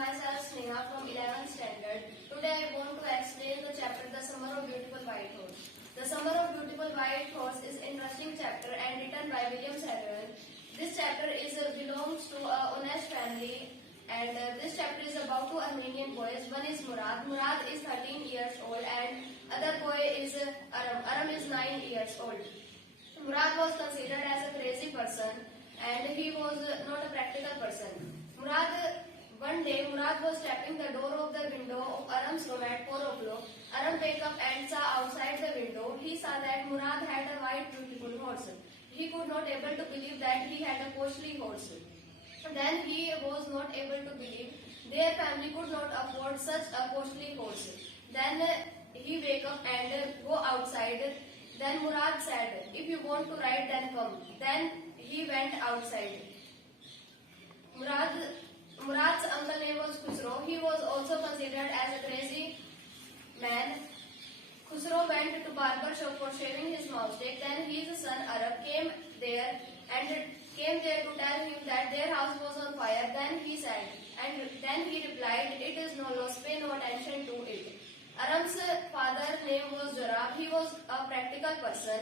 myself Sneha from 11th standard. Today I want to explain the chapter The Summer of Beautiful White Horse. The Summer of Beautiful White Horse is an interesting chapter and written by William Shakespeare. This chapter belongs to a honest family, and this chapter is about two Armenian boys. One is Murad. Murad is 13 years old and other boy is Aram. Aram is 9 years old. Murad was considered as a crazy person and he was not a practical person. One day Murad was tapping the door of the window of Aram's room at 4 o'clock. Aram woke up and saw outside the window. He saw that Murad had a white beautiful horse. He could not able to believe that he had a costly horse. Then he was not able to believe their family could not afford such a costly horse. Then he wake up and go outside. Then Murad said, "If you want to ride, then come." Then he went outside. Murad's uncle name was Khusro. He was also considered as a crazy man. Khusro went to barber shop for shaving his moustache. Then his son Arab came there to tell him that their house was on fire. Then he replied, "It is no loss. Pay no attention to it." Aram's father's name was Jorab. He was a practical person.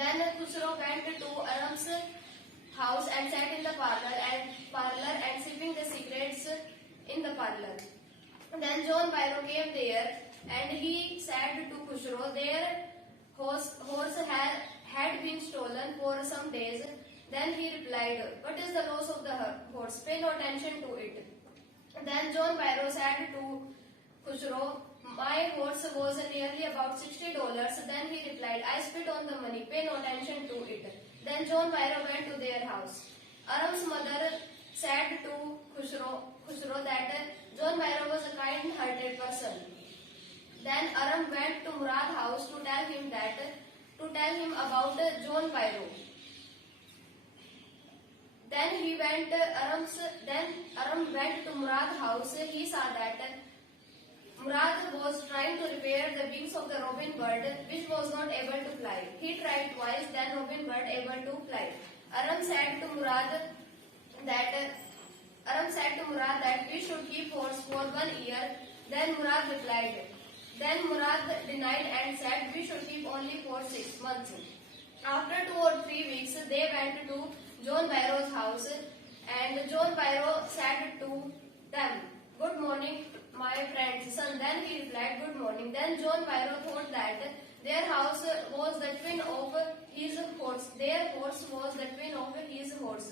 Then Khusro went to Aram's house and sat in the parlor and sipping the cigarettes in the parlor. Then John Byro came there and he said to Khusro, their horse had been stolen for some days. Then he replied, "What is the loss of the horse? Pay no attention to it." Then John Byro said to Khusro, "My horse was nearly about $60. Then he replied, "I spit on the money. Pay no attention to it." Then John Byro went to their house. Aram's mother said to Khusro that John Byro was a kind-hearted person. Then Aram went to Murad's house to tell him about John Byro. Then Aram went to Murad's house. He saw that Murad was trying to repair the wings of the robin bird, which was not able to fly. He tried twice, then robin bird able to fly. Aram said to Murad that we should keep horse for 1 year. Then Murad replied. Then Murad denied and said we should keep only for 6 months. After 2 or 3 weeks, they went to John Byro's house, and John Byro said to them, "Good morning, my friends, son." Then he replied, "Good morning." Then John Byro thought that their house was the twin of his horse. Their horse was the twin of his horse.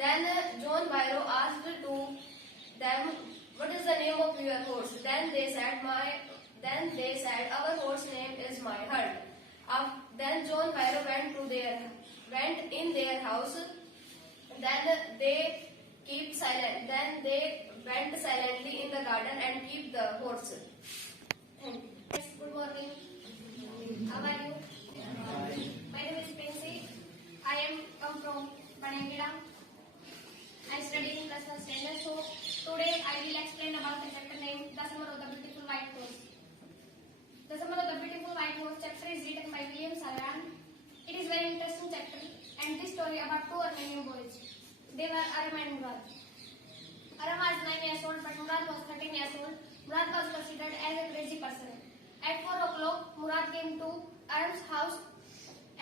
Then John Byro asked to them, "What is the name of your horse?" Then they said, "Our horse name is My Heart." Then John Byro went in their house. Then they went silently in the garden and kept the horse. Good morning. How are you? My name is Princey. I am come from Panangida. I study in class 1 standard. So today I will explain about the chapter named The Summer of the Beautiful White Horse. The Summer of the Beautiful White Horse chapter is written by William Shakespeare. It is very interesting chapter and this story about two Armenian boys. They were Aram and Murad. Aram was 9 years old, but Murad was 13 years old. Murad was considered as a crazy person. At 4 o'clock, Murad came to Aram's house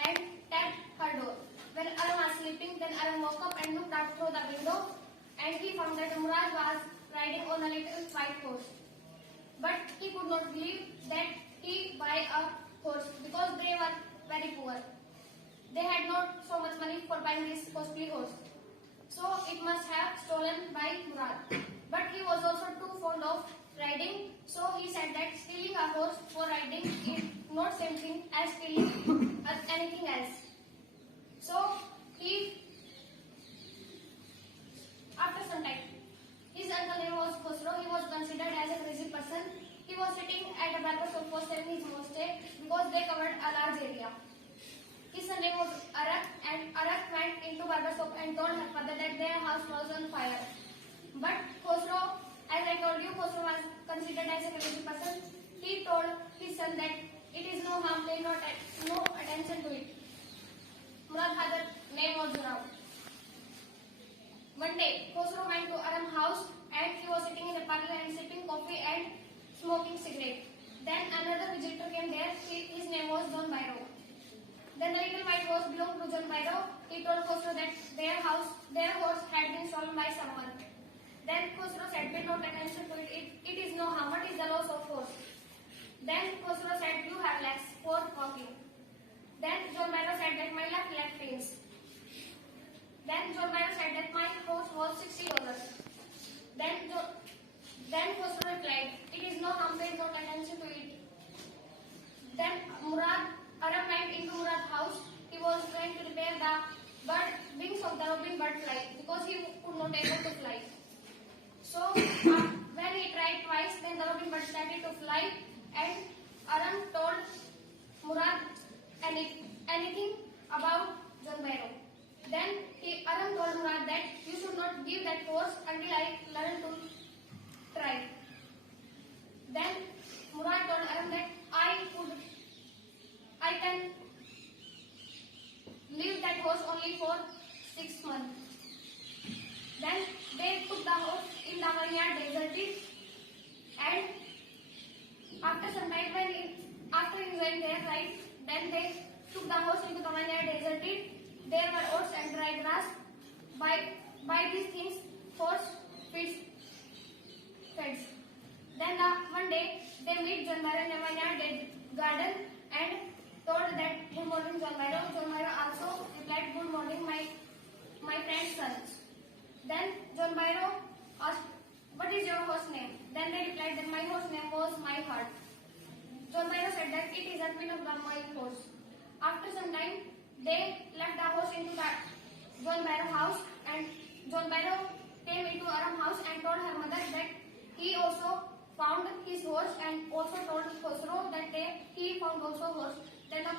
and tapped her door. When Aram was sleeping, then Aram woke up and looked out through the window, and he found that Murad was riding on a little white horse. But he could not believe that he buy a horse because they were very poor. They had not so much money for buying this costly horse. So it must have stolen by Murad. But he was also too fond of riding, so he said that stealing a horse for riding is not same thing as stealing anything else. So after some time, his uncle name was Khosrow. He was considered as a crazy person. He was sitting at a barber shop for selling his moustache because they covered a large area. His son name was Arak, and Arak went into barber shop and told her father that their house was on fire. But Khosrow, as I told you, Khosrow was considered as a crazy person. He told his son that it is no harm, pay no attention to it. Murad's father's name was Jorab. One day, Khosrow went to Aram's house and smoking cigarette. Then another visitor came there. His name was John Byrow. Then the little white horse belonged to John Byrow. He told Khosrow that their horse had been stolen by someone. Then Khosrow said, "Pay no attention to it. It is no harm. What is the loss of horse?" Then Khosrow said, "You have legs for walking." Then John Byrow said that my left leg pains. Then John Byrow said that my horse was $60. Then Khosrow replied, "It is no harm, pay no attention to it." Then Arab went into Murad's house. He was going to repair the wings of the robin bird fly because he could not able to fly. So when he tried twice, then the robin bird started to fly, and Aram told Murad anything about John Byrow. Then Aram told Murad that you should not give that horse until I learn to try. Then Murad told Aram that I can leave that horse only for 6 months. Then they put the horse in the vineyard deserted, and after some time after enjoying their ride, then they took the horse into the vineyard deserted. There were oats and dry grass. By these things, horse feeds. Then one day they meet John Byrow in a vineyard garden and told that, "Good morning, John Byrow." John Byrow also replied, "Good morning, my friend's sons." Then John Byrow asked, "What is your horse name?" Then they replied that my horse name was My Heart. John Byrow said that it is a twin of the My Horse. After some time, they left the horse into the John Byrow house, and John Byrow came into Aram's house and told her mother that he also found his horse, and also told Khosrow that he found also horse. Then the